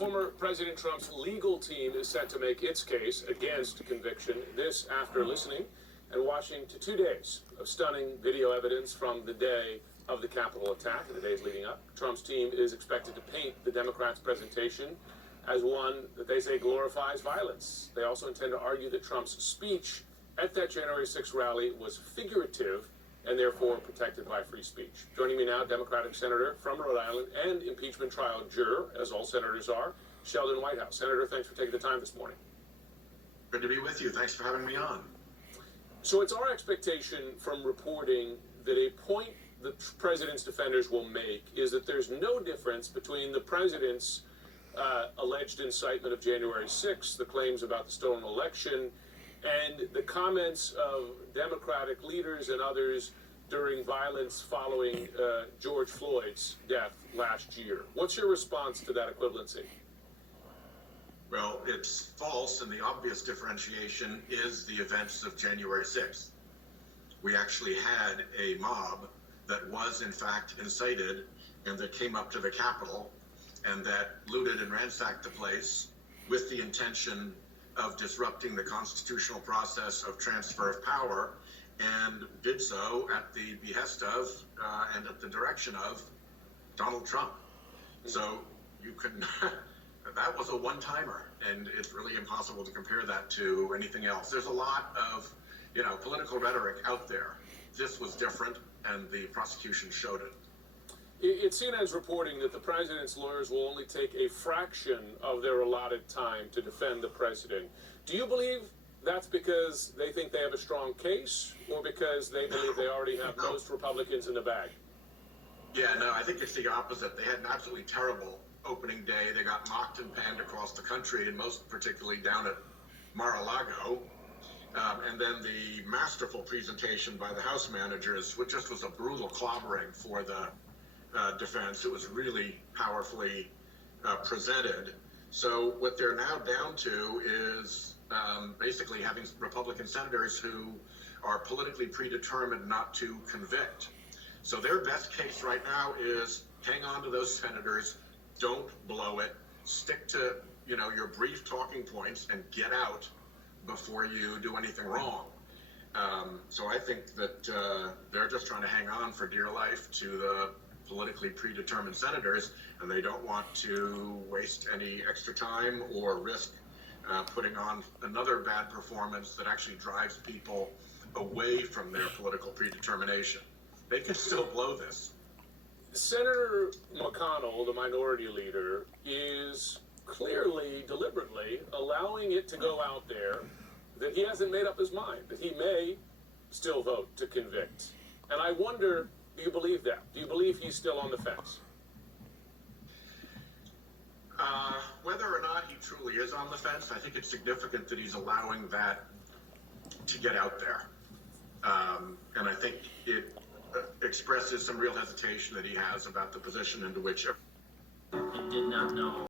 Former President Trump's legal team is set to make its case against conviction. This after listening and watching to 2 days of stunning video evidence from the day of the Capitol attack and the days leading up. Trump's team is expected to paint the Democrats' presentation as one that they say glorifies violence. They also intend to argue that Trump's speech at that January 6th rally was figurative and therefore protected by free speech. Joining me now, Democratic Senator from Rhode Island and impeachment trial juror, as all senators are, Sheldon Whitehouse. Senator, thanks for taking the time this morning. Good to be with you. Thanks for having me on. So it's our expectation from reporting that a point the president's defenders will make is that there's no difference between the president's alleged incitement of January 6th, the claims about the stolen election, and the comments of Democratic leaders and others during violence following George Floyd's death last year. What's your response to that equivalency? Well, it's false, and the obvious differentiation is the events of January 6th. We actually had a mob that was, in fact, incited and that came up to the Capitol and that looted and ransacked the place with the intention of disrupting the constitutional process of transfer of power, and did so at the behest of and at the direction of Donald Trump. So you can, that was a one-timer, and it's really impossible to compare that to anything else. There's a lot of, political rhetoric out there. This was different, and the prosecution showed it. It's CNN's reporting that the president's lawyers will only take a fraction of their allotted time to defend the president. Do you believe that's because they think they have a strong case, or because they believe they already have most Republicans in the bag? Yeah, no, I think it's the opposite. They had an absolutely terrible opening day. They got mocked and panned across the country, and most particularly down at Mar-a-Lago. And then the masterful presentation by the House managers, which just was a brutal clobbering for the defense. It was really powerfully presented. So what they're now down to is basically having Republican senators who are politically predetermined not to convict. So their best case right now is hang on to those senators, don't blow it, stick to your brief talking points, and get out before you do anything wrong. So I think that they're just trying to hang on for dear life to the politically predetermined senators, and they don't want to waste any extra time or risk putting on another bad performance that actually drives people away from their political predetermination. They can still blow this. Senator McConnell, the minority leader, is clearly, deliberately allowing it to go out there that he hasn't made up his mind, that he may still vote to convict. And I wonder, do you believe that? Do you believe he's still on the fence? Whether or not he truly is on the fence, I think it's significant that he's allowing that to get out there. And I think it expresses some real hesitation that he has about the position into which he did not know